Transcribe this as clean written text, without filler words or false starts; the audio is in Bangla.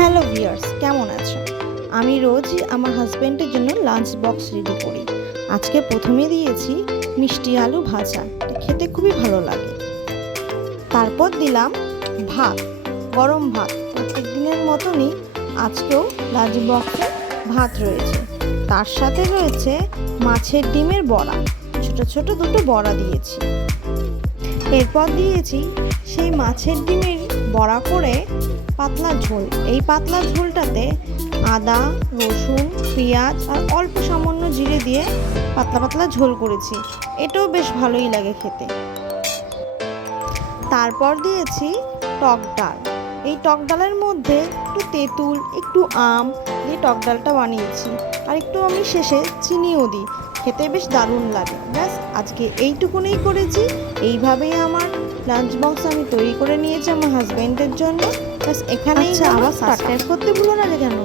হ্যালো ভিউয়ার্স, কেমন আছো? আমি রোজই আমার হাজব্যান্ডের জন্য লাঞ্চ বক্স রেডি করি। আজকে প্রথমে দিয়েছি মিষ্টি আলু ভাজা, খেতে খুবই ভালো লাগে। তারপর দিলাম ভাত, গরম ভাত। প্রত্যেক দিনের মতনই আজকেও লাঞ্চ বক্সে ভাত রয়েছে। তার সাথে রয়েছে মাছের ডিমের বড়া, ছোট ছোট দুটো বড়া দিয়েছি। এরপর দিয়েছি সেই মাছের ডিমের বড়া করে পাতলা ঝোল। এই পাতলা ঝোলটাতে আদা, রসুন, পেঁয়াজ আর অল্প সামান্য জিরে দিয়ে পাতলা পাতলা ঝোল করেছি। এটাও বেশ ভালোই লাগে খেতে। তারপর দিয়েছি টক ডাল। এই টক ডালের মধ্যে একটু তেঁতুল, একটু আম দিয়ে টক ডালটা বানিয়েছি। আর একটু আমি শেষে চিনিও দিই, খেতে বেশ দারুণ লাগে। ব্যাস, আজকে এইটুকুনই করেছি। এইভাবেই আমার লাঞ্চ বক্স আমি তৈরি করে নিয়েছি আমার হাজব্যান্ডের জন্য। ব্যাস, এখানেই আবার সাবস্ক্রাইব করতে ভুলো না কেন।